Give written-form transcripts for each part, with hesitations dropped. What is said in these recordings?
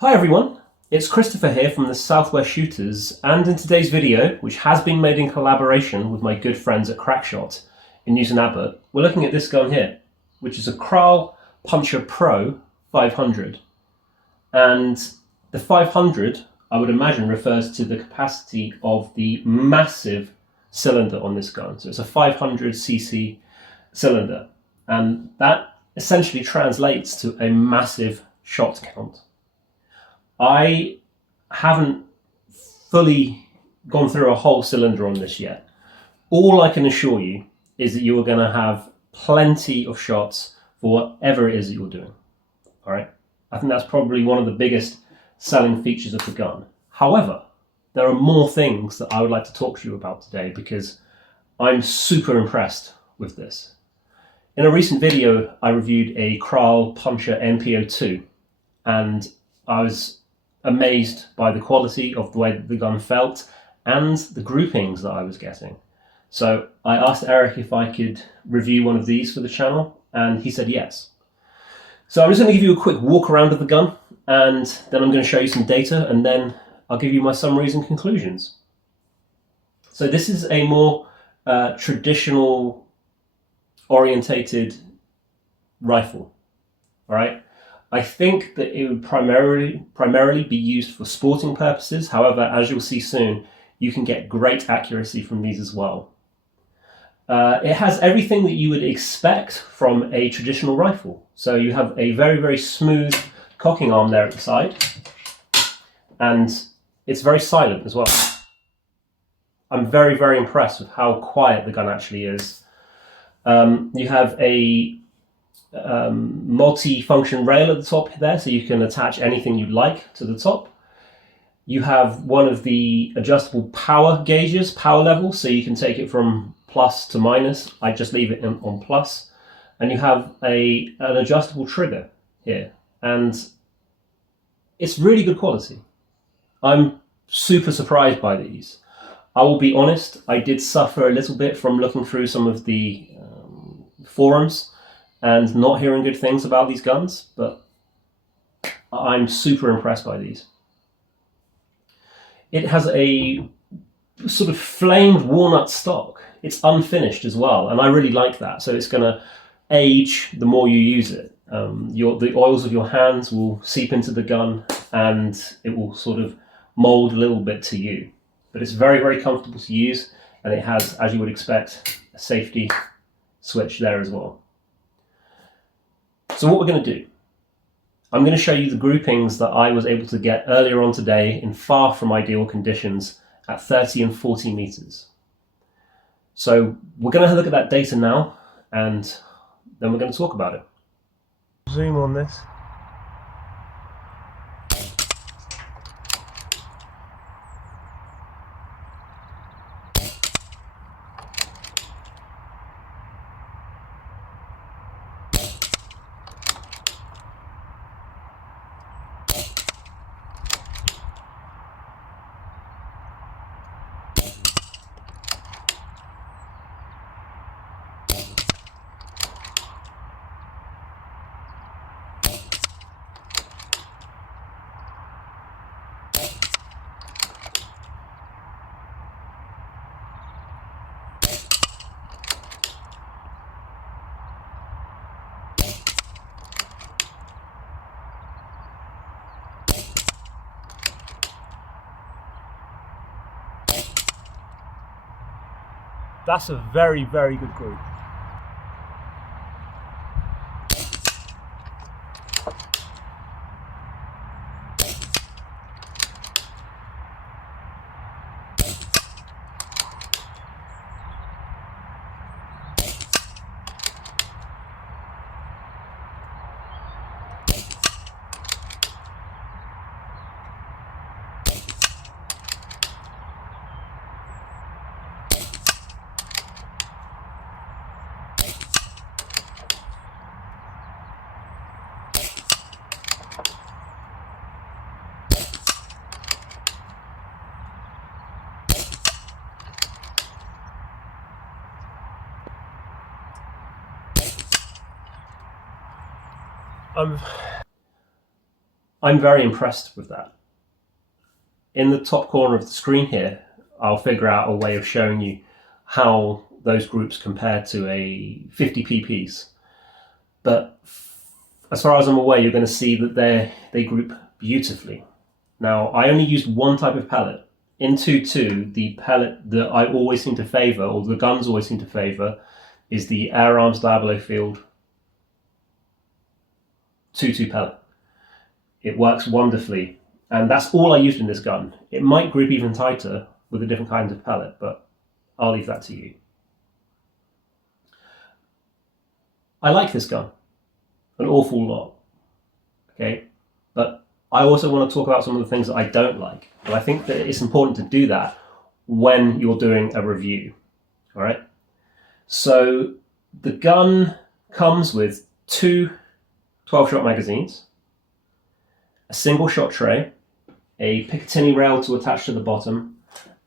Hi everyone, it's Christopher here from the Southwest Shooters, and in today's video, which has been made in collaboration with my good friends at Crackshot in Newton Abbot, we're looking at this gun here, which is a Kral Puncher Pro 500. And the 500, I would imagine, refers to the capacity of the massive cylinder on this gun. So it's a 500cc cylinder, and that essentially translates to a massive shot count. I haven't fully gone through a whole cylinder on this yet. All I can assure you is that you are going to have plenty of shots for whatever it is that you're doing. All right. I think that's probably one of the biggest selling features of the gun. However, there are more things that I would like to talk to you about today because I'm super impressed with this. In a recent video, I reviewed a Kral Puncher NPO2, and I was amazed by the quality of the way the gun felt and the groupings that I was getting. So I asked Eric if I could review one of these for the channel, and he said yes. So I'm just going to give you a quick walk around of the gun, and then I'm going to show you some data, and then I'll give you my summaries and conclusions. So this is a more traditional orientated rifle, all right? I think that it would primarily be used for sporting purposes. However, as you'll see soon, you can get great accuracy from these as well. It has everything that you would expect from a traditional rifle. So you have a very, very smooth cocking arm there at the side, and it's very silent as well. I'm very, very impressed with how quiet the gun actually is. You have a multi-function rail at the top there, so you can attach anything you'd like to the top. You have one of the adjustable power gauges, power levels, so you can take it from plus to minus. I just leave it on plus. And you have an adjustable trigger here, and it's really good quality. I'm super surprised by these. I will be honest, I did suffer a little bit from looking through some of the forums and not hearing good things about these guns, but I'm super impressed by these. It has a sort of flamed walnut stock. It's unfinished as well, and I really like that. So it's going to age the more you use it. The oils of your hands will seep into the gun, and it will sort of mold a little bit to you. But it's very, very comfortable to use, and it has, as you would expect, a safety switch there as well. So what we're going to do, I'm going to show you the groupings that I was able to get earlier on today in far from ideal conditions at 30 and 40 meters. So we're going to look at that data now, and then we're going to talk about it. Zoom on this. That's a very, very good group. I'm very impressed with that. In the top corner of the screen here, I'll figure out a way of showing you how those groups compare to a 50p piece. But as far as I'm aware, you're going to see that they group beautifully. Now, I only used one type of pellet. In 2.2, the pellet that I always seem to favour, or the guns always seem to favour, is the Air Arms Diablo Field 2.2 pellet. It works wonderfully, and that's all I used in this gun. It might grip even tighter with a different kind of pellet, but I'll leave that to you. I like this gun an awful lot, okay? But I also want to talk about some of the things that I don't like. And I think that it's important to do that when you're doing a review, all right? So the gun comes with two 12-shot magazines, a single shot tray, a Picatinny rail to attach to the bottom,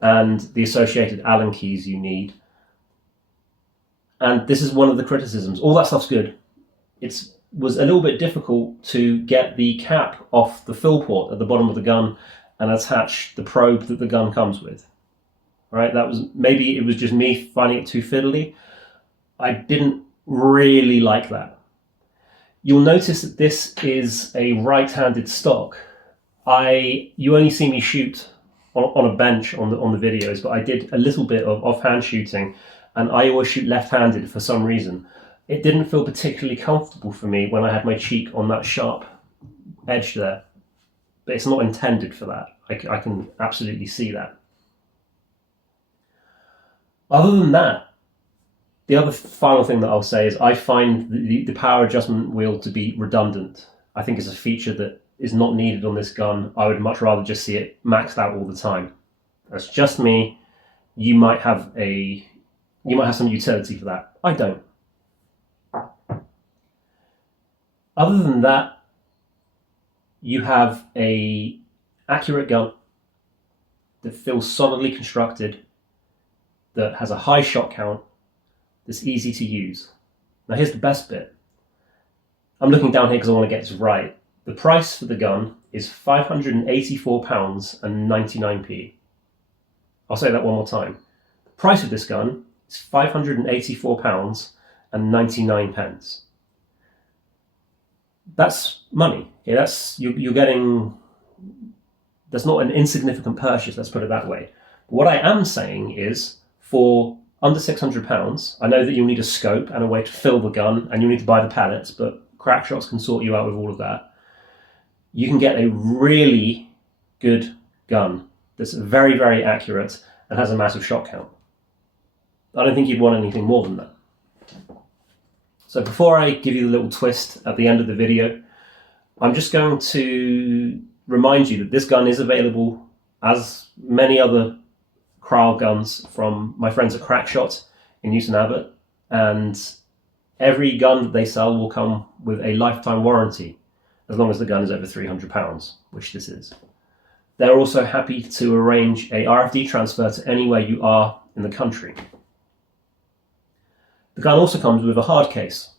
and the associated Allen keys you need. And this is one of the criticisms. All that stuff's good. It was a little bit difficult to get the cap off the fill port at the bottom of the gun and attach the probe that the gun comes with. Right? Maybe it was just me finding it too fiddly. I didn't really like that. You'll notice that this is a right-handed stock. You only see me shoot on a bench on the videos, but I did a little bit of offhand shooting, and I always shoot left-handed for some reason. It didn't feel particularly comfortable for me when I had my cheek on that sharp edge there, but it's not intended for that. I can absolutely see that. Other than that, the other final thing that I'll say is I find the power adjustment wheel to be redundant. I think it's a feature that is not needed on this gun. I would much rather just see it maxed out all the time. That's just me. You might have some utility for that. I don't. Other than that, you have a accurate gun that feels solidly constructed, that has a high shot count, that's easy to use. Now here's the best bit. I'm looking down here because I want to get this right. The price for the gun is £584 and 99p. I'll say that one more time. The price of this gun is £584 and 99 pence. That's money. Okay, you're getting. That's not an insignificant purchase. Let's put it that way. But what I am saying is, for under £600, I know that you'll need a scope and a way to fill the gun, and you'll need to buy the pellets. But Crackshots can sort you out with all of that. You can get a really good gun that's very, very accurate and has a massive shot count. I don't think you'd want anything more than that. So before I give you the little twist at the end of the video, I'm just going to remind you that this gun is available, as many other Kral guns from my friends at Crackshot in Newton Abbot, and every gun that they sell will come with a lifetime warranty, as long as the gun is over £300, which this is. They're also happy to arrange a RFD transfer to anywhere you are in the country. The gun also comes with a hard case,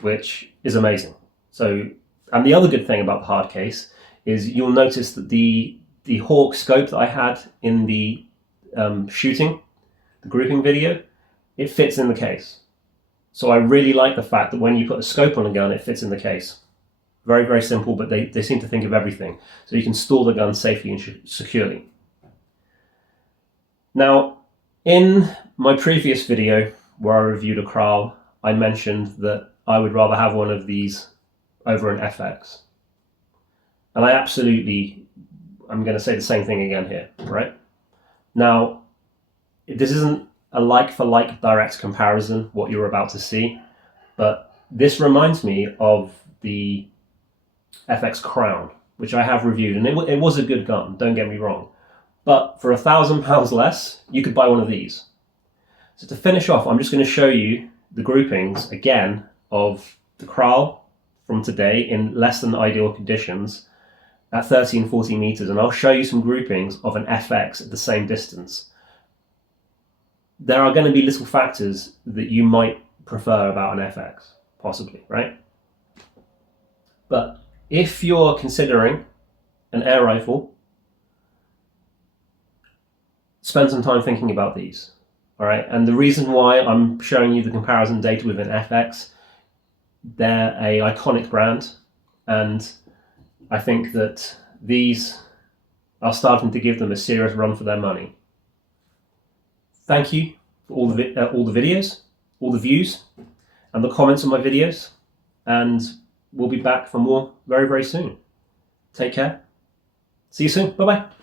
which is amazing. And the other good thing about the hard case is you'll notice that the Hawk scope that I had in the the grouping video, it fits in the case. So I really like the fact that when you put a scope on a gun, it fits in the case. Very, very simple, but they seem to think of everything. So you can store the gun safely and securely. Now, in my previous video, where I reviewed a Kral, I mentioned that I would rather have one of these over an FX. And I'm going to say the same thing again here, right? Now, this isn't a like-for-like direct comparison, what you're about to see, but this reminds me of the FX Crown, which I have reviewed, and it was a good gun, don't get me wrong. But for £1,000 less, you could buy one of these. So to finish off, I'm just going to show you the groupings again of the Kral from today in less than ideal conditions at 30 and 40 meters, and I'll show you some groupings of an FX at the same distance. There are going to be little factors that you might prefer about an FX, possibly, right? But if you're considering an air rifle, spend some time thinking about these. All right, and the reason why I'm showing you the comparison data with an FX, they're a iconic brand, and I think that these are starting to give them a serious run for their money. Thank you for all the videos, all the views, and the comments on my videos, and we'll be back for more very, very soon. Take care. See you soon. Bye-bye.